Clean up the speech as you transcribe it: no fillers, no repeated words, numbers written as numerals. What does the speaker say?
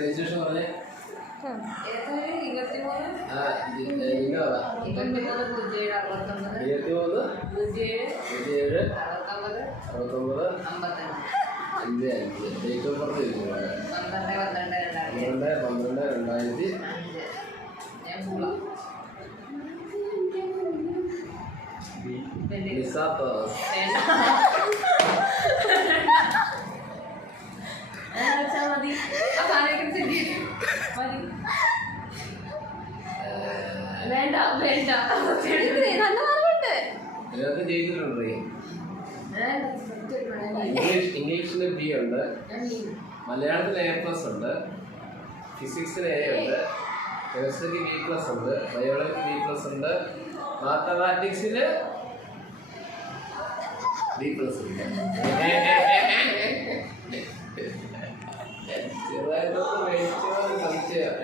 Registration പറഞ്ഞേ date of birth 12/12/2005. വേണ്ട വേണ്ട ഇംഗ്ലീഷിന് ബി ഉണ്ട്, മലയാളത്തിന് A+ ഉണ്ട്, ഫിസിക്സിന് A ഉണ്ട്, കെമിസ്ട്രിക്ക് B+ ഉണ്ട്, ബയോളജിക്ക് B+ ഉണ്ട്, മാത്തമാറ്റിക്സിന് B+ ഉണ്ട്. ചെറുതായിട്ടൊക്കെ സംശയം